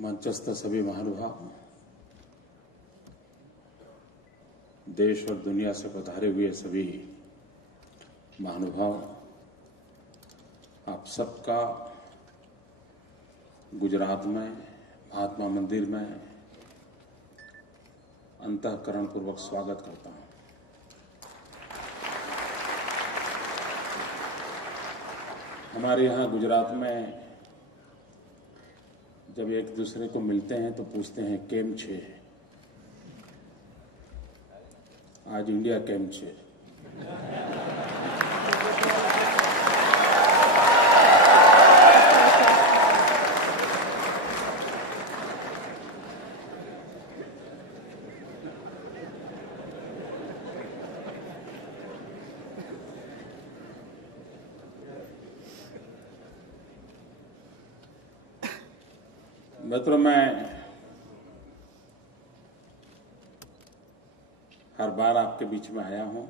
मंचस्थ सभी महानुभाव, देश और दुनिया से पधारे हुए सभी महानुभाव, आप सबका गुजरात में महात्मा मंदिर में अंतःकरण पूर्वक स्वागत करता हूं। हमारे यहाँ गुजरात में जब एक दूसरे को मिलते हैं तो पूछते हैं केम छे। आज इंडिया केम छे। मित्रों, मैं हर बार आपके बीच में आया हूं।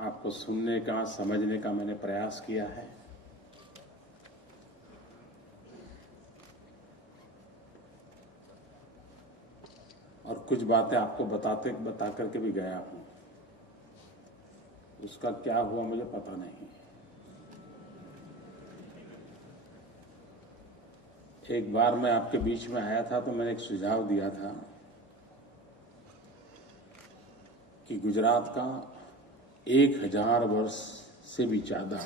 आपको सुनने का, समझने का मैंने प्रयास किया है। और कुछ बातें आपको बता करके भी गया हूं। उसका क्या हुआ मुझे पता नहीं। एक बार मैं आपके बीच में आया था तो मैंने एक सुझाव दिया था कि गुजरात का 1000 वर्ष से भी ज्यादा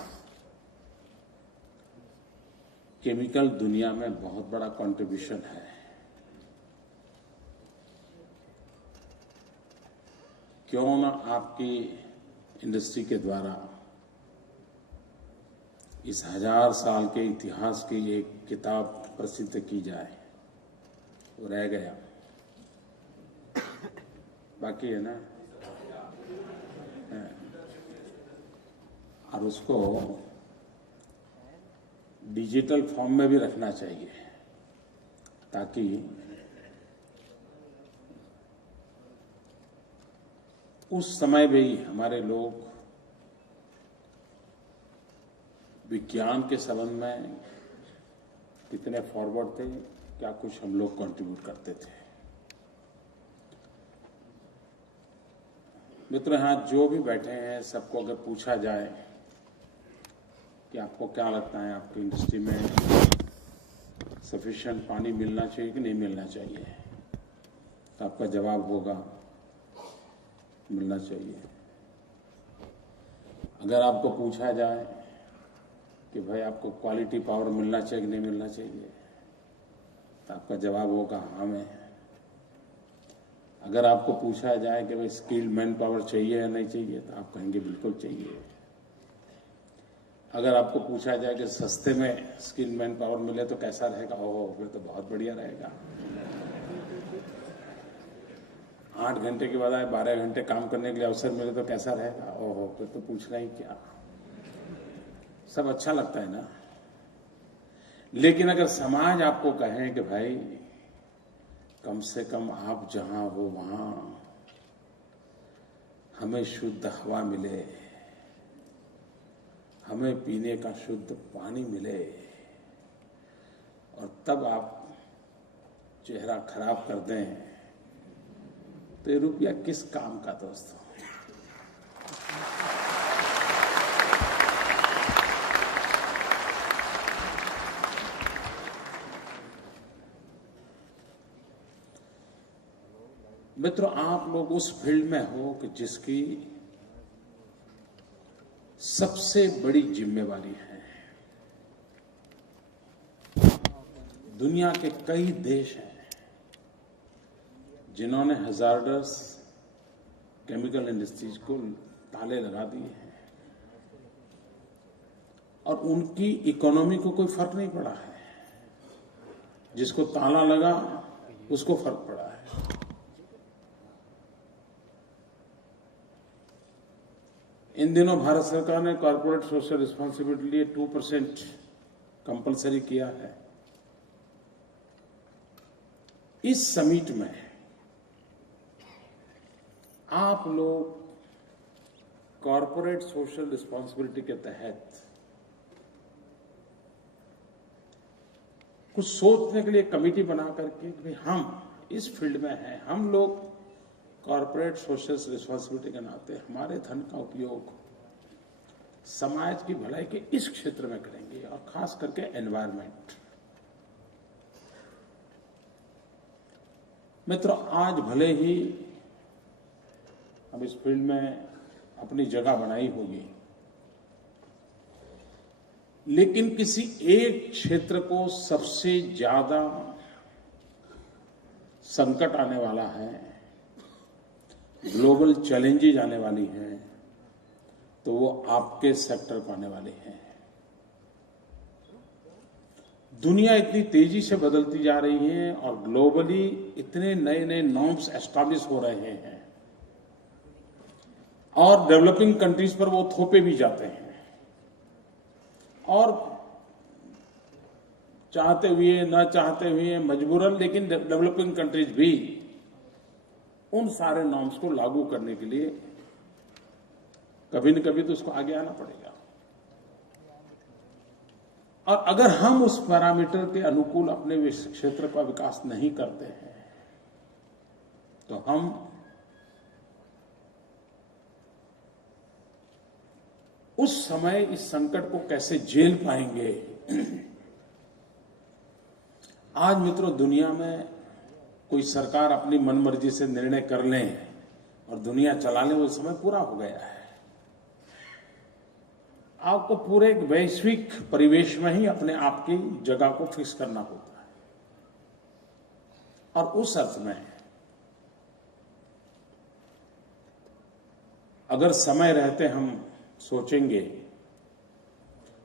केमिकल दुनिया में बहुत बड़ा कंट्रीब्यूशन है। क्यों ना आपकी इंडस्ट्री के द्वारा इस 1000 साल के इतिहास की एक किताब प्रसिद्ध की जाए। वो रह गया, बाकी है ना। और उसको डिजिटल फॉर्म में भी रखना चाहिए ताकि उस समय भी हमारे लोग विज्ञान के संबंध में कितने फॉरवर्ड थे, क्या कुछ हम लोग कंट्रीब्यूट करते थे। मित्र, यहां जो भी बैठे हैं सबको अगर पूछा जाए कि आपको क्या लगता है आपकी इंडस्ट्री में सफिशिएंट पानी मिलना चाहिए कि नहीं मिलना चाहिए, तो आपका जवाब होगा मिलना चाहिए। अगर आपको पूछा जाए कि भाई आपको क्वालिटी पावर मिलना चाहिए कि नहीं मिलना चाहिए, तो आपका जवाब होगा हाँ में। अगर आपको पूछा जाए कि भाई स्किल्ड मैन पावर चाहिए या नहीं चाहिए, तो आप कहेंगे बिल्कुल चाहिए। अगर आपको पूछा जाए कि सस्ते में स्किल्ड मैन पावर मिले तो कैसा रहेगा, ओह फिर तो बहुत बढ़िया रहेगा। 8 घंटे के बजाय 12 घंटे काम करने के लिए अवसर मिले तो कैसा रहेगा, ओह फिर तो पूछना ही क्या। सब अच्छा लगता है ना। लेकिन अगर समाज आपको कहे कि भाई कम से कम आप जहां हो वहां हमें शुद्ध हवा मिले, हमें पीने का शुद्ध पानी मिले, और तब आप चेहरा खराब कर दें, तो ये रुपया किस काम का दोस्तों। मित्रों, आप लोग उस फील्ड में हो कि जिसकी सबसे बड़ी जिम्मेवारी है। दुनिया के कई देश हैं जिन्होंने हजार्डस केमिकल इंडस्ट्रीज को ताले लगा दिए हैं और उनकी इकोनॉमी को कोई फर्क नहीं पड़ा है। जिसको ताला लगा उसको फर्क पड़ा है। इन दिनों भारत सरकार ने कॉर्पोरेट सोशल रिस्पांसिबिलिटी लिए 2% कंपलसरी किया है। इस समिट में आप लोग कॉर्पोरेट सोशल रिस्पांसिबिलिटी के तहत कुछ सोचने के लिए कमेटी बना करके कि भाई हम इस फील्ड में हैं, हम लोग कॉर्पोरेट सोशल रिस्पॉन्सिबिलिटी के नाते हमारे धन का उपयोग समाज की भलाई के इस क्षेत्र में करेंगे और खास करके एनवायरमेंट। मित्रों, आज भले ही हम इस फील्ड में अपनी जगह बनाई होगी, लेकिन किसी एक क्षेत्र को सबसे ज्यादा संकट आने वाला है, ग्लोबल चैलेंजेज आने वाली हैं, तो वो आपके सेक्टर को आने वाले हैं। दुनिया इतनी तेजी से बदलती जा रही है और ग्लोबली इतने नए नए नॉर्म्स एस्टैब्लिश हो रहे हैं और डेवलपिंग कंट्रीज पर वो थोपे भी जाते हैं और चाहते हुए न चाहते हुए मजबूरन, लेकिन डेवलपिंग कंट्रीज भी उन सारे नॉर्म्स को लागू करने के लिए कभी न कभी तो उसको आगे आना पड़ेगा। और अगर हम उस पैरामीटर के अनुकूल अपने क्षेत्र का विकास नहीं करते हैं तो हम उस समय इस संकट को कैसे झेल पाएंगे। आज मित्रों, दुनिया में कोई सरकार अपनी मनमर्जी से निर्णय कर ले और दुनिया चला ले, वो समय पूरा हो गया है। आपको पूरे एक वैश्विक परिवेश में ही अपने आप की जगह को फिक्स करना होता है और उस अर्थ में अगर समय रहते हम सोचेंगे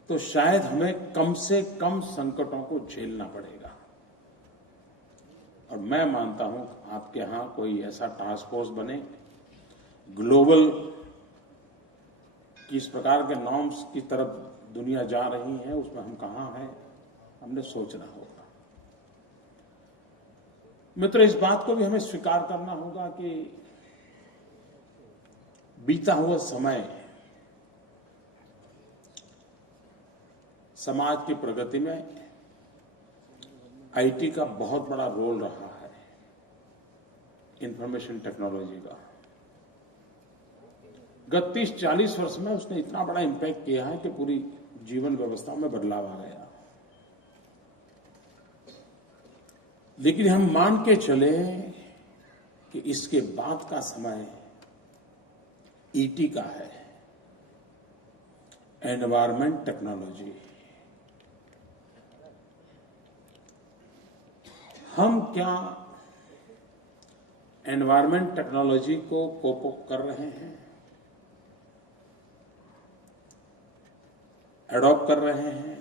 तो शायद हमें कम से कम संकटों को झेलना पड़ेगा। और मैं मानता हूं आपके यहां कोई ऐसा टास्क फोर्स बने, ग्लोबल किस प्रकार के नॉर्म्स की तरफ दुनिया जा रही है उसमें हम कहां हैं, हमने सोचना होगा। मित्र, इस बात को भी हमें स्वीकार करना होगा कि बीता हुआ समय समाज की प्रगति में आईटी का बहुत बड़ा रोल रहा है, इंफॉर्मेशन टेक्नोलॉजी का। गत 30-40 वर्ष में उसने इतना बड़ा इम्पैक्ट किया है कि पूरी जीवन व्यवस्था में बदलाव आ गया। लेकिन हम मान के चले कि इसके बाद का समय ईटी का है, एनवायरमेंट टेक्नोलॉजी। हम क्या एनवायरमेंट टेक्नोलॉजी को कोप अप कर रहे हैं, एडॉप्ट कर रहे हैं?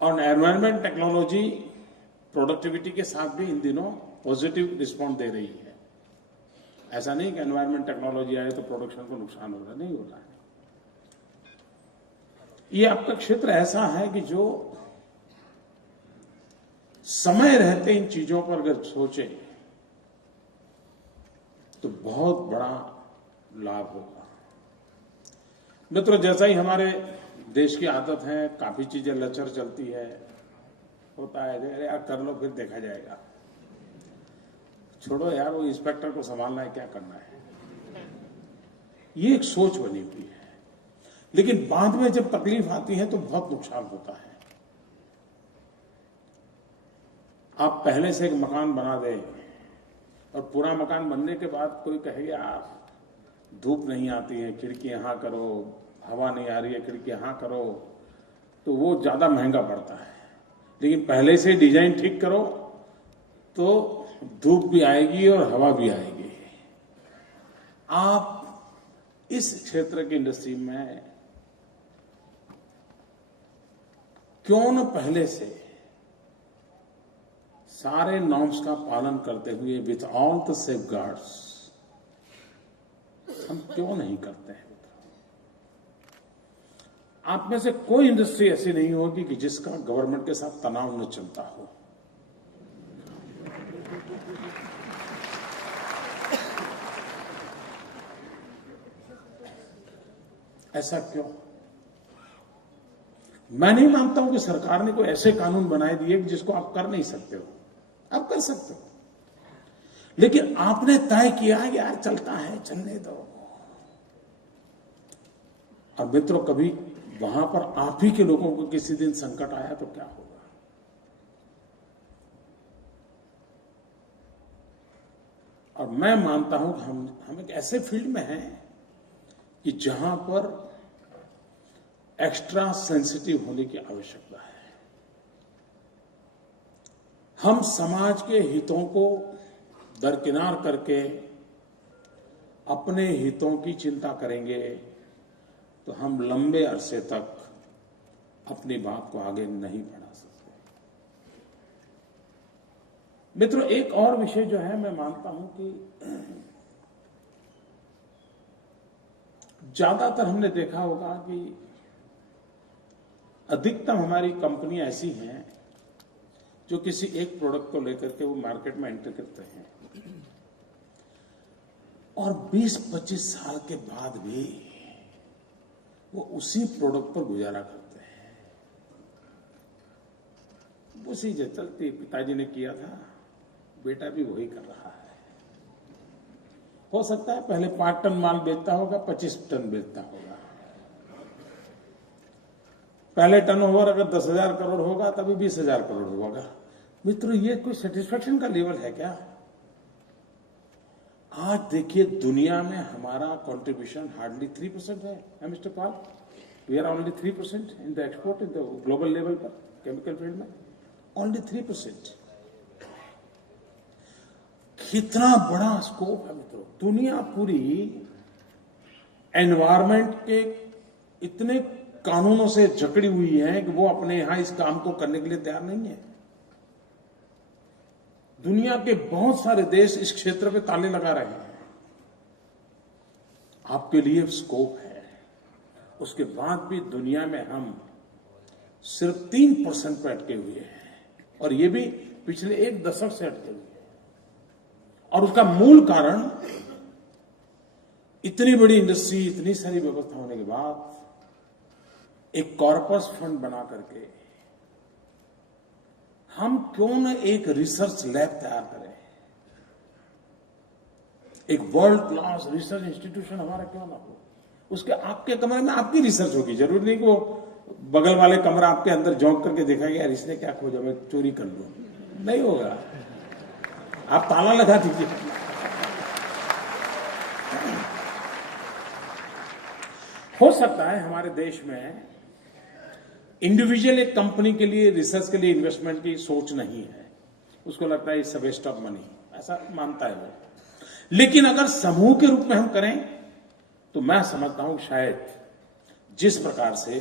और एनवायरमेंट टेक्नोलॉजी प्रोडक्टिविटी के साथ भी इन दिनों पॉजिटिव रिस्पॉन्स दे रही है। ऐसा नहीं कि एनवायरमेंट टेक्नोलॉजी आए तो प्रोडक्शन को नुकसान हो रहा, नहीं हो रहा है। ये आपका क्षेत्र ऐसा है कि जो समय रहते इन चीजों पर अगर सोचे तो बहुत बड़ा लाभ होगा। मित्रों, जैसा ही हमारे देश की आदत है, काफी चीजें लचर चलती है, होता है अरे यार कर लो फिर देखा जाएगा, छोड़ो यार वो इंस्पेक्टर को संभालना है, क्या करना है, ये एक सोच बनी हुई है। लेकिन बाद में जब तकलीफ आती है तो बहुत नुकसान होता है। आप पहले से एक मकान बना दें और पूरा मकान बनने के बाद कोई कहेगा आप धूप नहीं आती है, खिड़की यहां करो, हवा नहीं आ रही है, खिड़की यहां करो, तो वो ज्यादा महंगा पड़ता है। लेकिन पहले से डिजाइन ठीक करो तो धूप भी आएगी और हवा भी आएगी। आप इस क्षेत्र की इंडस्ट्री में क्यों न पहले से सारे नॉर्म्स का पालन करते हुए विथ ऑल द सेफगार्ड्स हम क्यों नहीं करते हैं? आप में से कोई इंडस्ट्री ऐसी नहीं होगी कि जिसका गवर्नमेंट के साथ तनाव न चलता हो। ऐसा क्यों? मैं नहीं मानता हूं कि सरकार ने कोई ऐसे कानून बनाए दिए कि जिसको आप कर नहीं सकते हो। आप कर सकते हो, लेकिन आपने तय किया है कि यार चलता है, चलने दो। अब मित्रों, कभी वहां पर आप ही के लोगों को किसी दिन संकट आया तो क्या होगा? और मैं मानता हूं कि हम एक ऐसे फील्ड में हैं कि जहां पर एक्स्ट्रा सेंसिटिव होने की आवश्यकता है। हम समाज के हितों को दरकिनार करके अपने हितों की चिंता करेंगे तो हम लंबे अरसे तक अपनी बात को आगे नहीं बढ़ा सकते। मित्रों, एक और विषय जो है, मैं मानता हूं कि ज्यादातर हमने देखा होगा कि अधिकतम हमारी कंपनियां ऐसी हैं जो किसी एक प्रोडक्ट को लेकर के वो मार्केट में एंटर करते हैं और 20-25 साल के बाद भी वो उसी प्रोडक्ट पर गुजारा करते हैं। उसी जो चलती, पिताजी ने किया था, बेटा भी वही कर रहा है। हो सकता है पहले 5 टन माल बेचता होगा, 25 टन बेचता होगा। पहले टर्नओवर अगर 10,000 करोड़ होगा तभी 20,000 करोड़ होगा। मित्रों, ये कोई सेटिस्फेक्शन का लेवल है क्या? आज देखिए, दुनिया में हमारा कंट्रीब्यूशन हार्डली 3% है mister Pal. We are only 3% in the export, in the global level पर केमिकल फील्ड में ओनली 3%। कितना बड़ा स्कोप है मित्रों। दुनिया पूरी एनवायरमेंट के इतने कानूनों से जकड़ी हुई है कि वो अपने यहां इस काम को करने के लिए तैयार नहीं है। दुनिया के बहुत सारे देश इस क्षेत्र पे ताले लगा रहे हैं। आपके लिए स्कोप है, उसके बाद भी दुनिया में हम सिर्फ 3% पे अटके हुए हैं, और ये भी पिछले 1 दशक से अटके हुए हैं। और उसका मूल कारण, इतनी बड़ी इंडस्ट्री, इतनी सारी व्यवस्था होने के बाद एक कॉर्पस फंड बना करके हम क्यों न एक रिसर्च लैब तैयार करें, एक वर्ल्ड क्लास रिसर्च इंस्टीट्यूशन हमारा क्यों ना हो। उसके आपके कमरे में आपकी रिसर्च होगी, जरूरी नहीं कि वो बगल वाले कमरा आपके अंदर झोंक करके देखा यार इसने क्या खोजा, मैं चोरी कर लूं। नहीं होगा, आप ताला लगा दीजिए। हो सकता है हमारे देश में इंडिविजुअल एक कंपनी के लिए रिसर्च के लिए इन्वेस्टमेंट की सोच नहीं है, उसको लगता है it's a waste of money, ऐसा मानता है वो। लेकिन अगर समूह के रूप में हम करें तो मैं समझता हूं शायद जिस प्रकार से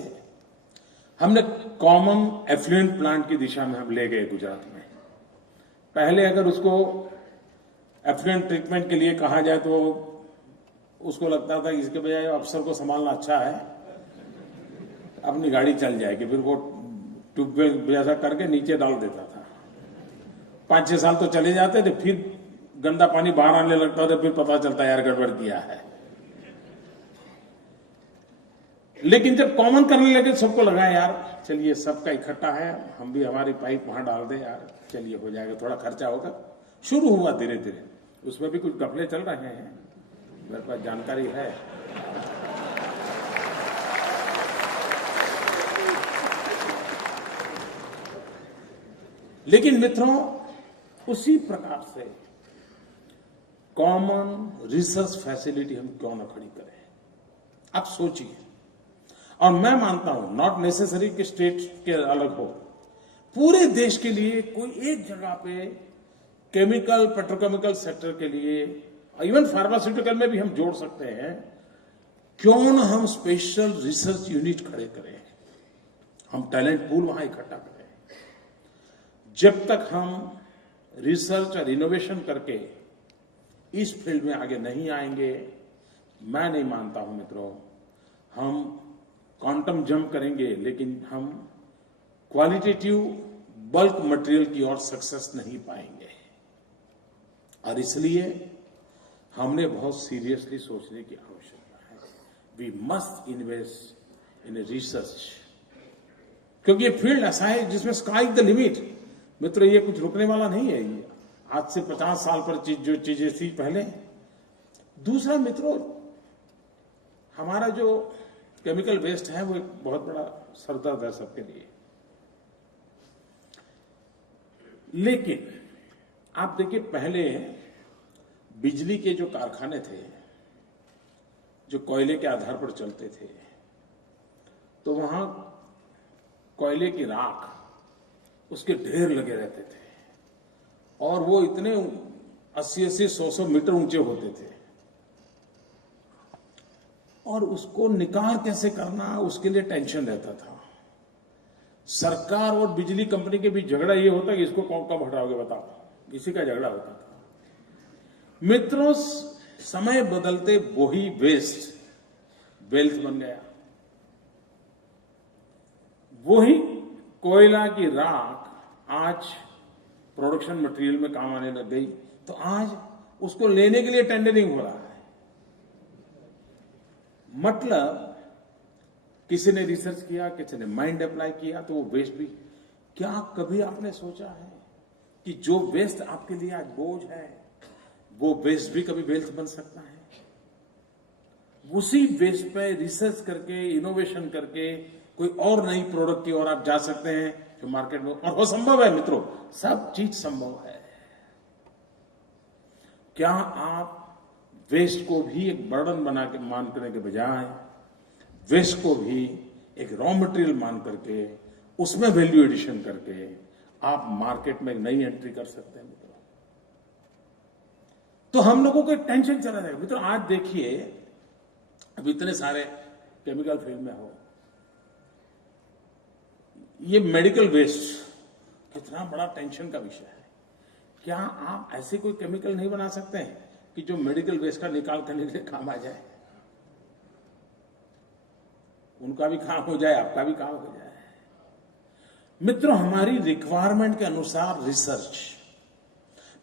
हमने कॉमन एफ्लुएंट प्लांट की दिशा में हम ले गए गुजरात में, पहले अगर उसको एफ्लुएंट ट्रीटमेंट के लिए कहा जाए तो उसको लगता था कि इसके बजाय अफसर को संभालना अच्छा है, अपनी गाड़ी चल जाएगी। फिर वो ट्यूबवेल जैसा करके नीचे डाल देता था। 5-6 साल तो चले जाते थे, फिर गंदा पानी बाहर आने लगता था, फिर पता चलता यार गड़बड़ किया है। लेकिन जब कॉमन करने लगे सबको लगा यार चलिए सबका इकट्ठा है, हम भी हमारी पाइप वहां डाल दे यार, चलिए हो जाएगा, थोड़ा खर्चा होगा। शुरू हुआ धीरे धीरे, उसमें भी कुछ घपले चल रहे हैं, मेरे पास जानकारी है। लेकिन मित्रों, उसी प्रकार से कॉमन रिसर्च फैसिलिटी हम क्यों न खड़ी करें। आप सोचिए, और मैं मानता हूं नॉट नेसेसरी कि स्टेट के अलग हो, पूरे देश के लिए कोई एक जगह पे केमिकल पेट्रोकेमिकल सेक्टर के लिए, इवन फार्मास्यूटिकल में भी हम जोड़ सकते हैं, क्यों न हम स्पेशल रिसर्च यूनिट खड़े करें, हम टैलेंट पूल वहां इकट्ठा करें। जब तक हम रिसर्च और इनोवेशन करके इस फील्ड में आगे नहीं आएंगे, मैं नहीं मानता हूं मित्रों हम क्वांटम जंप करेंगे, लेकिन हम क्वालिटेटिव बल्क मटेरियल की ओर सक्सेस नहीं पाएंगे। और इसलिए हमने बहुत सीरियसली सोचने की आवश्यकता है। We must invest in research क्योंकि ये फील्ड ऐसा है जिसमें स्काई द लिमिट। मित्रों, ये कुछ रुकने वाला नहीं है। ये आज से 50 साल पर जो चीजें थी पहले। दूसरा मित्रों, हमारा जो केमिकल वेस्ट है वो एक बहुत बड़ा सरदर्द है सबके लिए। लेकिन आप देखिए, पहले बिजली के जो कारखाने थे जो कोयले के आधार पर चलते थे, तो वहां कोयले की राख, उसके ढेर लगे रहते थे और वो इतने 80-80, 100-100 मीटर ऊंचे होते थे। और उसको निकाल कैसे करना, उसके लिए टेंशन रहता था। सरकार और बिजली कंपनी के बीच झगड़ा ये होता कि इसको कब हटाओगे बताओ, इसी का झगड़ा होता था। मित्रों, समय बदलते वही वेस्ट वेल्थ बन गया। वही कोयला की राख आज प्रोडक्शन मटेरियल में काम आने लग गई, तो आज उसको लेने के लिए टेंडरिंग हो रहा है। मतलब किसी ने रिसर्च किया, किसी ने माइंड अप्लाई किया, तो वो वेस्ट भी। क्या कभी आपने सोचा है कि जो वेस्ट आपके लिए आज बोझ है, वो वेस्ट भी कभी वेल्थ बन सकता है? उसी वेस्ट पे रिसर्च करके, इनोवेशन करके कोई और नई प्रोडक्ट की ओर आप जा सकते हैं जो मार्केट में, और वो संभव है मित्रों, सब चीज संभव है। क्या आप वेस्ट को भी एक बर्डन बना के मान करने के बजाय वेस्ट को भी एक रॉ मटेरियल मान करके उसमें वैल्यू एडिशन करके आप मार्केट में एक नई एंट्री कर सकते हैं मित्रों? तो हम लोगों को एक टेंशन चला जाएगा। मित्रों, आज देखिए, अब इतने सारे केमिकल फील्ड में हो, ये मेडिकल वेस्ट कितना बड़ा टेंशन का विषय है। क्या आप ऐसे कोई केमिकल नहीं बना सकते हैं कि जो मेडिकल वेस्ट का निकाल करने के लिए काम आ जाए? उनका भी काम हो जाए, आपका भी काम हो जाए। मित्रों, हमारी रिक्वायरमेंट के अनुसार रिसर्च,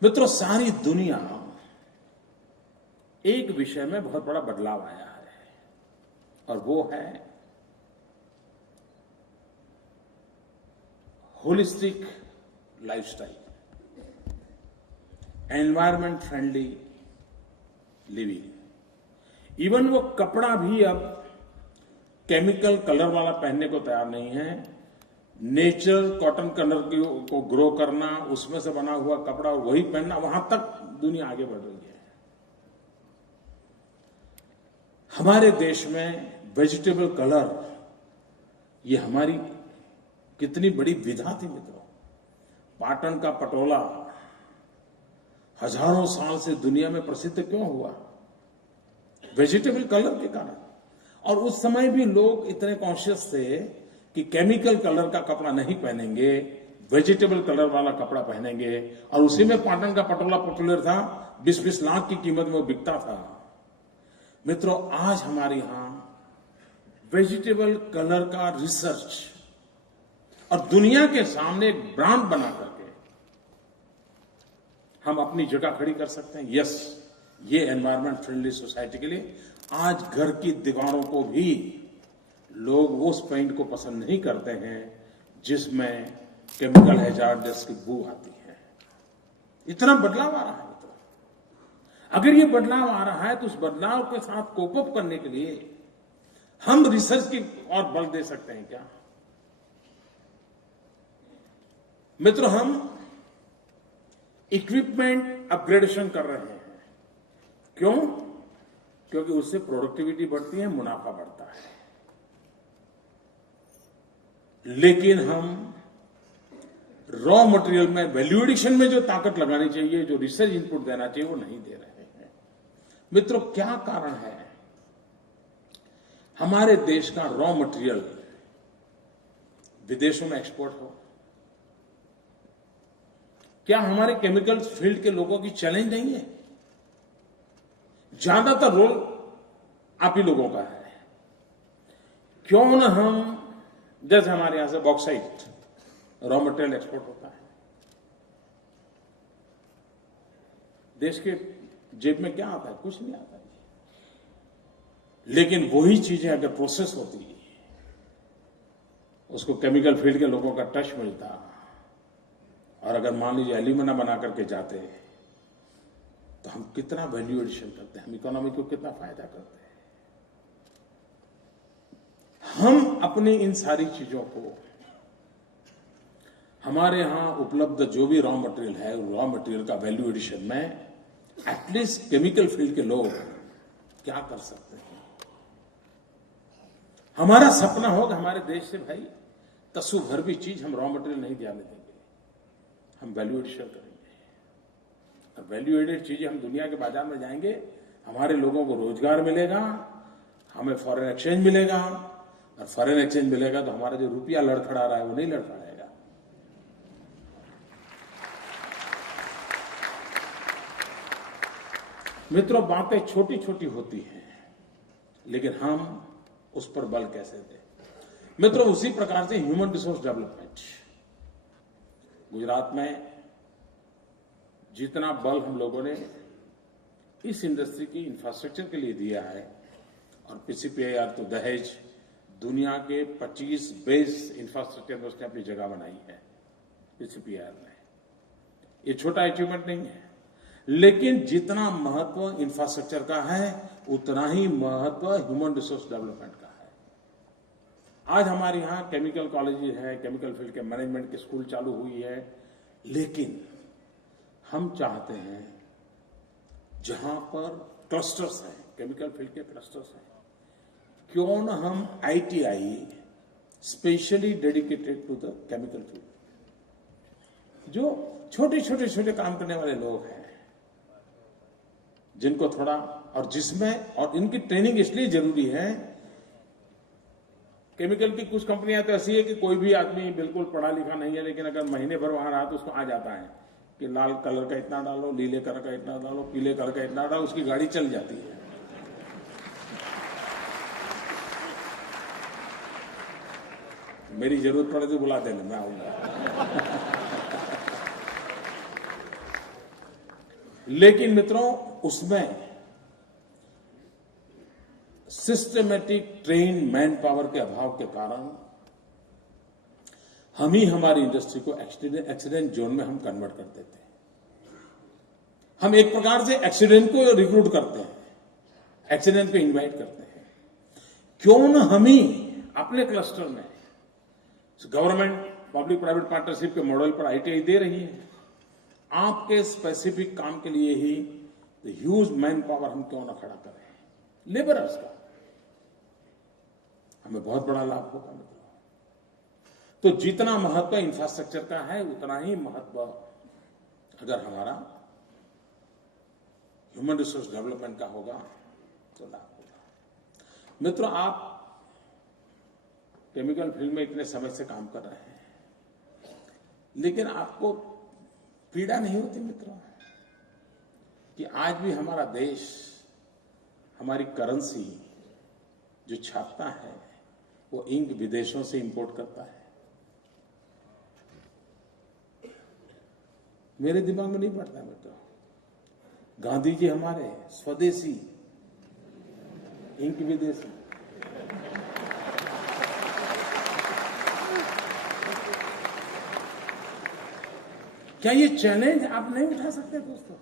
मित्रों सारी दुनिया एक विषय में बहुत बड़ा बदलाव आया है, और वो है holistic lifestyle, environment friendly living. Even वो कपड़ा भी अब केमिकल कलर वाला पहनने को तैयार नहीं है। नेचुरल कॉटन कलर को ग्रो करना, उसमें से बना हुआ कपड़ा और वही पहनना, वहां तक दुनिया आगे बढ़ रही है। हमारे देश में वेजिटेबल कलर, ये हमारी कितनी बड़ी विधा थी मित्रों। पाटन का पटोला हजारों साल से दुनिया में प्रसिद्ध क्यों हुआ? वेजिटेबल कलर के कारण। और उस समय भी लोग इतने कॉन्शियस थे कि केमिकल कलर का कपड़ा नहीं पहनेंगे, वेजिटेबल कलर वाला कपड़ा पहनेंगे, और उसी में पाटन का पटोला पॉपुलर था। 20-20 लाख की कीमत में वो बिकता था। मित्रों, आज हमारे यहां वेजिटेबल कलर का रिसर्च और दुनिया के सामने एक ब्रांड बना करके हम अपनी जगह खड़ी कर सकते हैं। यस, ये एनवायरमेंट फ्रेंडली सोसाइटी के लिए आज घर की दीवारों को भी लोग उस पेंट को पसंद नहीं करते हैं जिसमें केमिकल हैजार्डस की बू आती है। इतना बदलाव आ रहा है मित्रों। अगर ये बदलाव आ रहा है तो उस बदलाव के साथ कोप अप करने के लिए हम रिसर्च की ओर बल दे सकते हैं क्या? मित्रों, हम इक्विपमेंट अपग्रेडेशन कर रहे हैं। क्यों? क्योंकि उससे प्रोडक्टिविटी बढ़ती है, मुनाफा बढ़ता है। लेकिन हम रॉ मटेरियल में वैल्यू एडिशन में जो ताकत लगानी चाहिए, जो रिसर्च इनपुट देना चाहिए, वो नहीं दे रहे हैं। मित्रों, क्या कारण है? हमारे देश का रॉ मटेरियल विदेशों में एक्सपोर्ट हो। क्या हमारे केमिकल फील्ड के लोगों की चैलेंज नहीं है? ज्यादातर रोल आप ही लोगों का है। क्यों न हम, जैसे हमारे यहां से बॉक्साइट रॉ मटेरियल एक्सपोर्ट होता है, देश के जेब में क्या आता है? कुछ नहीं आता है। लेकिन वही चीजें अगर प्रोसेस होती, उसको केमिकल फील्ड के लोगों का टच मिलता, और अगर मान लीजिए एल्यूमिना बना करके जाते, तो हम कितना वैल्यू एडिशन करते हैं, हम इकोनॉमी को कितना फायदा करते हैं। हम अपनी इन सारी चीजों को, हमारे यहां उपलब्ध जो भी रॉ मटेरियल है, रॉ मटेरियल का वैल्यू एडिशन में एटलीस्ट केमिकल फील्ड के लोग क्या कर सकते हैं। हमारा सपना होगा हमारे देश से भाई तसु भर भी चीज हम रॉ मटेरियल नहीं जाने देंगे, हम वैल्यू एडिशन करेंगे। और वैल्यू एडेड चीजें हम दुनिया के बाजार में जाएंगे, हमारे लोगों को रोजगार मिलेगा, हमें फॉरेन एक्सचेंज मिलेगा, और फॉरेन एक्सचेंज मिलेगा तो हमारा जो रुपया लड़खड़ा रहा है वो नहीं लड़खड़ाएगा। मित्रों, बातें छोटी छोटी होती हैं, लेकिन हम उस पर बल कैसे दें। मित्रों, उसी प्रकार से ह्यूमन रिसोर्स डेवलपमेंट, गुजरात में जितना बल हम लोगों ने इस इंडस्ट्री की इंफ्रास्ट्रक्चर के लिए दिया है, और पीसीपीआईआर तो दहेज दुनिया के 25 बेस इंफ्रास्ट्रक्चर में उसने अपनी जगह बनाई है पीसीपीआईआर में। ये छोटा अचीवमेंट नहीं है, लेकिन जितना महत्व इंफ्रास्ट्रक्चर का है उतना ही महत्व ह्यूमन रिसोर्स डेवलपमेंट का है। आज हमारे यहां केमिकल कॉलेज है, केमिकल फील्ड के मैनेजमेंट की स्कूल चालू हुई है, लेकिन हम चाहते हैं जहां पर क्लस्टर्स हैं, केमिकल फील्ड के क्लस्टर्स हैं, क्यों न हम ITI specially dedicated to the chemical field, जो छोटे छोटे छोटे काम करने वाले लोग हैं, जिनको थोड़ा, और जिसमें, और इनकी ट्रेनिंग इसलिए जरूरी है। केमिकल की कुछ कंपनियां तो ऐसी है कि कोई भी आदमी बिल्कुल पढ़ा लिखा नहीं है, लेकिन अगर महीने भर वहां रहा तो उसको आ जाता है कि लाल कलर का इतना डालो, नीले कलर का इतना डालो, पीले कलर का इतना डालो, उसकी गाड़ी चल जाती है। मेरी जरूरत पड़े तो बुला देना, मैं आऊंगा। लेकिन मित्रों, उसमें सिस्टमेटिक ट्रेन मैन पावर के अभाव के कारण हम ही हमारी इंडस्ट्री को एक्सीडेंट जोन में हम कन्वर्ट कर देते हैं। हम एक प्रकार से एक्सीडेंट को रिक्रूट करते हैं, एक्सीडेंट को इनवाइट करते हैं। क्यों न हम ही अपने क्लस्टर में गवर्नमेंट पब्लिक प्राइवेट पार्टनरशिप के मॉडल पर आईटीआई दे रही है, आपके स्पेसिफिक काम के लिए ही ह्यूज मैन पावर हम क्यों ना खड़ा करें, लेबरर्स का, हमें बहुत बड़ा लाभ होगा मित्रों। तो जितना महत्व इंफ्रास्ट्रक्चर का है उतना ही महत्व अगर हमारा ह्यूमन रिसोर्स डेवलपमेंट का होगा तो लाभ होगा। मित्रों, आप केमिकल फील्ड में इतने समय से काम कर रहे हैं, लेकिन आपको पीड़ा नहीं होती मित्रों कि आज भी हमारा देश हमारी करेंसी जो छापता है वो इंक विदेशों से इंपोर्ट करता है? मेरे दिमाग में नहीं पड़ता मित्रों। गांधी जी हमारे स्वदेशी, इंक विदेशी। क्या ये चैलेंज आप नहीं उठा सकते दोस्तों?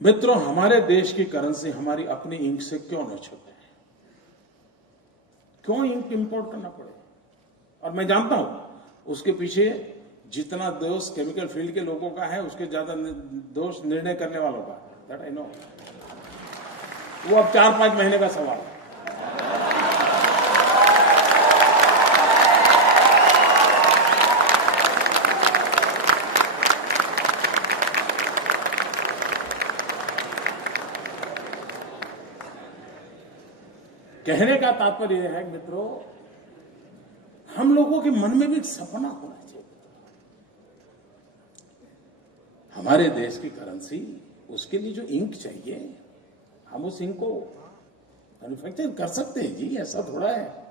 मित्रों, हमारे देश की करेंसी हमारी अपनी इंक से क्यों न छपे? क्यों इंक इंपोर्ट करना पड़े? और मैं जानता हूं उसके पीछे जितना दोष केमिकल फील्ड के लोगों का है, उसके ज्यादा दोष निर्णय करने वालों का, दैट आई नो। वो अब 4-5 महीने का सवाल है। कहने का तात्पर्य यह है मित्रों, हम लोगों के मन में भी एक सपना होना चाहिए। हमारे देश की करेंसी, उसके लिए जो इंक चाहिए, हम उस इंक को मैन्युफैक्चर कर सकते हैं जी, ऐसा थोड़ा है।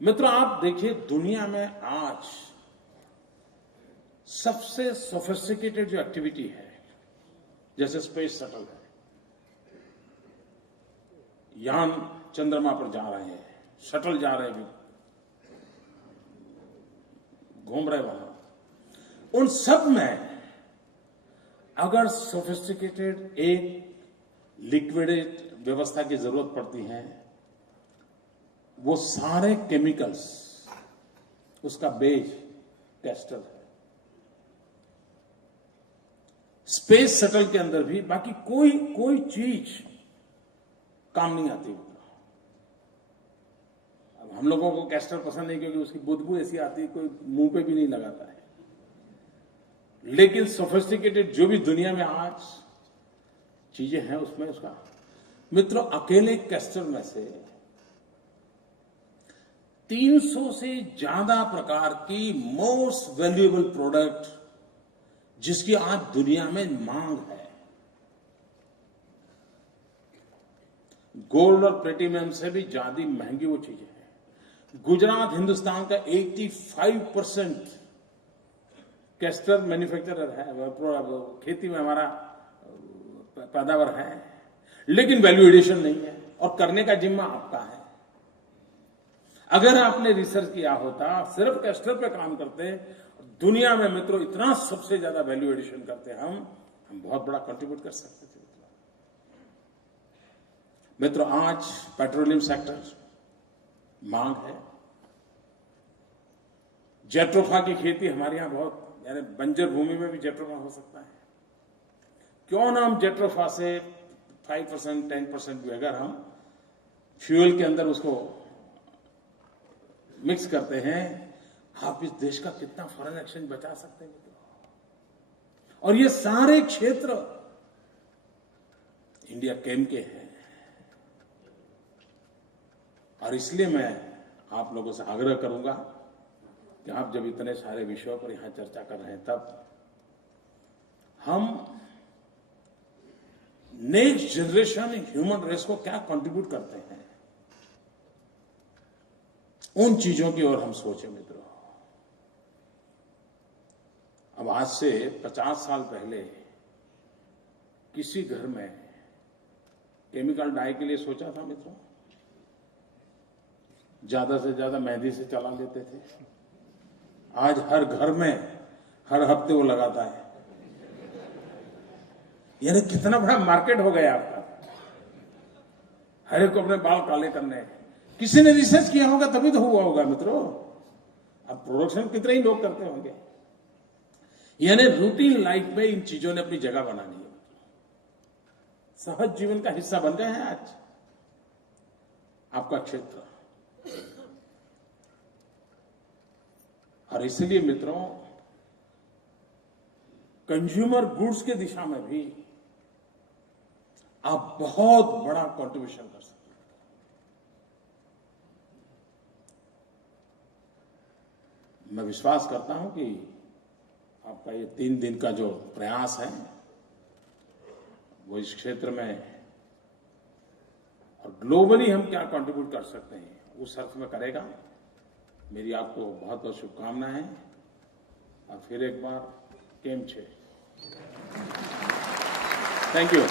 मित्रों, आप देखिए दुनिया में आज सबसे सोफिस्टिकेटेड जो एक्टिविटी है, जैसे स्पेस शटल है, यान चंद्रमा पर जा रहे हैं, शटल जा रहे हैं, घूम रहे वहां, उन सब में अगर सोफिस्टिकेटेड एक लिक्विडेट व्यवस्था की जरूरत पड़ती है, वो सारे केमिकल्स, उसका बेस कैस्टर है। स्पेस शटल के अंदर भी बाकी कोई चीज काम नहीं आती। अब हम लोगों को कैस्टर पसंद नहीं क्योंकि उसकी बदबू ऐसी आती है, कोई मुंह पे भी नहीं लगाता है। लेकिन सोफिस्टिकेटेड जो भी दुनिया में आज चीजें हैं, उसमें उसका मित्रों अकेले कैस्टर में से 300 से ज्यादा प्रकार की मोस्ट वैल्यूएबल प्रोडक्ट जिसकी आज दुनिया में मांग है। गोल्ड और प्लेटिनम से भी ज्यादा महंगी वो चीजें हैं। गुजरात हिंदुस्तान का 85% कैस्टर मैन्युफैक्चरर है, खेती में हमारा पैदावार है, लेकिन वैल्यू एडिशन नहीं है और करने का जिम्मा आपका है। अगर आपने रिसर्च किया होता, सिर्फ कैस्टर पे काम करते, दुनिया में मित्रों इतना सबसे ज्यादा वैल्यू एडिशन करते हम बहुत बड़ा कंट्रीब्यूट कर सकते थे। मित्रों आज पेट्रोलियम सेक्टर मांग है। जेट्रोफा की खेती हमारे यहां बहुत, यानी बंजर भूमि में भी जेट्रोफा हो सकता है। क्यों ना हम जेट्रोफा से 5% 10% भी अगर हम फ्यूल के अंदर उसको मिक्स करते हैं, आप इस देश का कितना फॉरेन एक्सचेंज बचा सकते हैं मित्रों। और ये सारे क्षेत्र इंडिया केम के हैं। और इसलिए मैं आप लोगों से आग्रह करूंगा कि आप जब इतने सारे विषयों पर यहां चर्चा कर रहे हैं, तब हम नेक्स्ट जनरेशन ह्यूमन रेस को क्या कंट्रीब्यूट करते हैं, उन चीजों की ओर हम सोचें मित्रों। अब आज से 50 साल पहले किसी घर में केमिकल डाई के लिए सोचा था मित्रों? ज्यादा से ज्यादा मेहंदी से चला लेते थे। आज हर घर में हर हफ्ते वो लगाता है। यानी कितना बड़ा मार्केट हो गया आपका। हर एक को अपने बाल काले करने हैं। किसी ने रिसर्च किया होगा तभी तो हुआ होगा मित्रों। अब प्रोडक्शन कितने ही लोग करते होंगे। यानी रूटीन लाइफ में इन चीजों ने अपनी जगह बनानी है। सहज जीवन का हिस्सा बन गए हैं आज आपका क्षेत्र। और इसलिए मित्रों कंज्यूमर गुड्स के दिशा में भी आप बहुत बड़ा कंट्रीब्यूशन कर सकते हैं। मैं विश्वास करता हूं कि आपका ये 3 दिन का जो प्रयास है वो इस क्षेत्र में और ग्लोबली हम क्या कंट्रीब्यूट कर सकते हैं उस अर्थ में करेगा। मेरी आपको बहुत बहुत शुभकामनाएं। और फिर एक बार केम छे। Thank you.